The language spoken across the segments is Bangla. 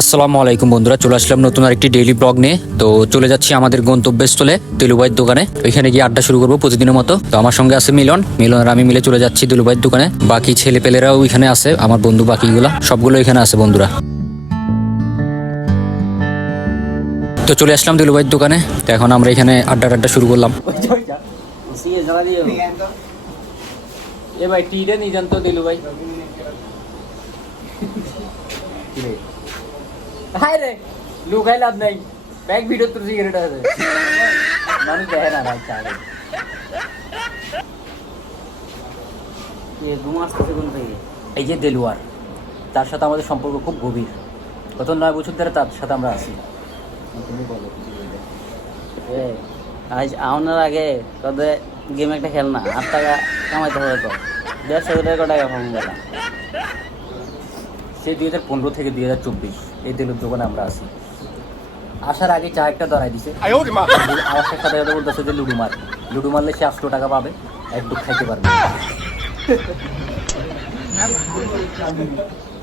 আসসালামু আলাইকুম বন্ধুরা, চলে আসলাম নতুন আরেকটি ডেইলি ব্লগ নিয়ে। তো চলে যাচ্ছি আমাদের গন্তব্যস্থলে দিলুভাইয়ের দোকানে। ওইখানে গিয়ে আড্ডা শুরু করবো প্রতিদিনের মতো। তো আমার সঙ্গে আছে মিলন আর আমি মিলে চলে যাচ্ছি দিলুভাইয়ের দোকানে। বাকি ছেলে পেলেরাও ওইখানে আছে, আমার বন্ধু বাকিগুলা সবগুলো এখানে আছে বন্ধুরা। তো চলে আসলাম দিলুভাইয়ের দোকানে। তো এখন আমরা এখানে আড্ডা শুরু করলাম। ভাই টিটা নিয়ে যান তো দিলু ভাই। হায় রে লুকাই লাভ নাই, ব্যাগ ভিডিও তো সিগারেট আছে, মানুষ দেখে না ভাই। চাই এই যে দেলুয়ার, তার সাথে আমাদের সম্পর্ক খুব গভীর। গত 9 বছর ধরে তার সাথে আমরা আছি। তুমি বলো। আমার আগে তোদের গেম একটা খেল না, 8 টাকা কামাইতে হবে তো 150 টাকা পাবো গেলাম। সেই 2015 থেকে 2024 এই তেলের দোকানে আমরা আছি। আসার আগে চা একটা ধরাই দিছে, আমার সাথে বলতেছে যে লুডু মারলে সে 800 টাকা পাবে, একটু খাইতে পারবে।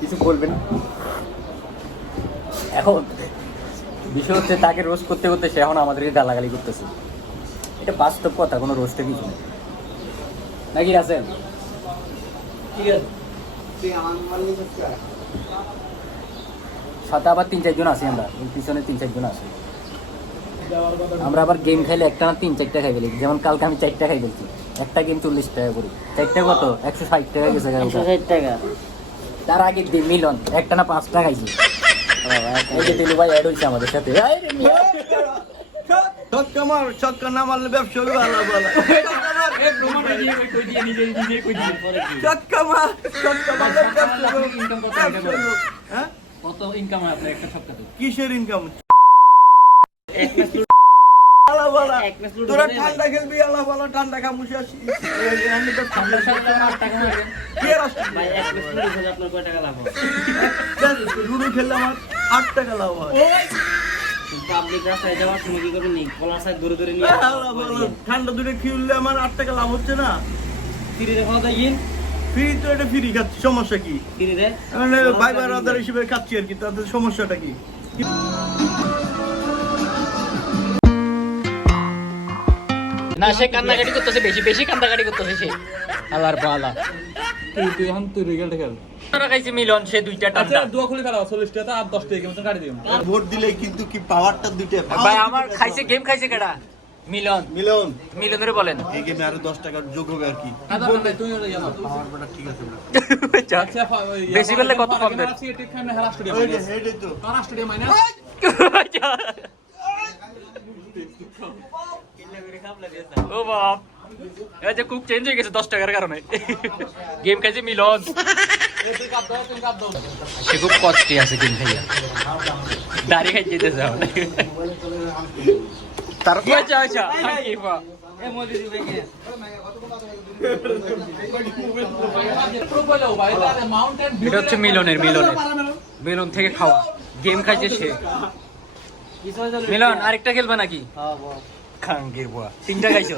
কিছু বলবেন? এখন বিষয় হচ্ছে তাকে রোস্ট করতে করতে সে এখন আমাদেরকে গালাগালি করতেছে। এটা বাস্তব কথা, কোনো রোস্টের কিছু নেই নাকি রাসেল? ঠিক আছে, সাথে আবার 3-4 জন আছি, আমরা পিছনে 3-4 জন আছি। আমরা আবার গেম খাইলে একটা না 3-4টা খাই ফেলি। যেমন কালকে আমি 4টা খাই ফেলছি, একটা গেম 40 টাকা করি। 4টা কত? 160 টাকা গেছে। 160 টাকা। তার আগে মিলন একটা না 5টা খাইছি। এই যে দিলু ভাই অ্যাড হয়েছে আমাদের সাথে। ছক্কা না মারলে ব্যবসা হবে ভালো ভালো। কত ইনকাম হয় আপনার একটা সপ্তাহে? কিসের ইনকাম? তোরা ঠান্ডা খেলবি, আল্লাহ ভালো ঠান্ডা খামুশি আসি। লুডু খেললে আমার 8 টাকা লাভ হয়। ঠান্ডা দূরে খেললে আমার 8 টাকা লাভ হচ্ছে না। ফ্রি তো এটা ফ্রি খাচ্ছি, সমস্যা কি? ভাই বারাদার হিসেবে খাচ্ছি আর কি, তাদের সমস্যাটা কি? না, সে কান্নাকাটি করতেছে, বেশি কান্নাকাটি করতেছে সে। আল্লাহর বালা, তুই এখন তুই রেজাল্ট খেল। খাইছে মিলন সে 2টা টাকা। আচ্ছা দুয়া খুলে ফেলা 40 টাকা আর 10 টাকা মতন কাটি দিও। ভোট দিলে কিন্তু কি পাওয়ারটা দুইটা ভাই আমার খাইছে, গেম খাইছে কেডা? মিলনের বলেন এই গেমে আরো 10 টাকা যোগ হবে আর কি। তুই জানো পাওয়ারটা ঠিক আছে না। আচ্ছা বেশি বললে কত পাবেন? সিটি খান হেরা স্টুডিয়াম ওই মাইনাস। যে হেডে তো কারা স্টুডিয়াম মাইনাস। ও বাপ, এই যে কুক চেঞ্জ হয়ে গেছে 10 টাকার কারণে। গেম খাইছে মিলন, তুই কাপ দাও। সে খুব কষ্টে আছে গেম খাইয়া। দাড়ি খাই যেতেছে আমরা। তারপর আচ্ছা হাকিফা এটা হচ্ছে মিলন থেকে খাওয়া। গেম খাইছে সে। মিলন আরেকটা খেলবা নাকি? খাঙ্গির বুয়া 3টা খাইছো?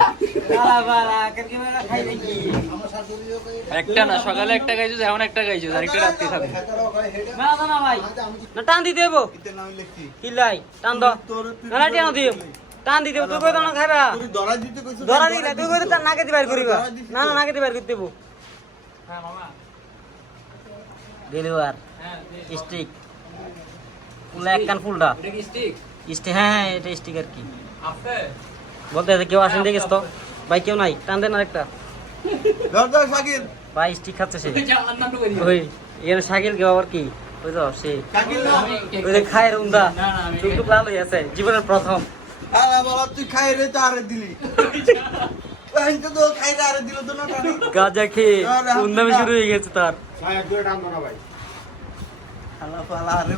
একটা না, সকালে একটা খাইছো, এখন একটা খাইছো, আরেকটা রাত্রে খাবে। টান দিতে দেবো কিলাই টান দাও না, টান দিও টান দিতে তুই কই দাও খাইবা তুই ধরা দিতে কইছিস। ধরা দিলা তুই কই তার নাকে দিবার করিবা না নাকে দিবার করতে দেবো। হ্যাঁ মামা ডেলিভার স্টিক ফুল এক কান ফুলটা এটা কি স্টিক স্টিক। হ্যাঁ এটা স্টিক আর কি আছে বলতে কেউ আসেন দেখিস তো ভাই, কেউ নাই, টান দেন আরেকটা। ধর শাকিল। ভাই স্টিক খাচ্ছে সে। আন্নাম তো করি ওই এখানে শাকিল কেউ আবার কি ওই তো সে শাকিল না ওই যে খায় রুন্দা টুকটুক লাল হয়ে আছে জীবনের প্রথম। আরে বাবা তুই খাই রে তো আরে দিলি। আমি তো খাই রে আরে দিল তো না টানি। গাঁজা খেয়ে উন্দামি শুরু হয়ে গেছে তার। ভাই এক দুটো টান দাও না ভাই। আল্লাহ পালা আরে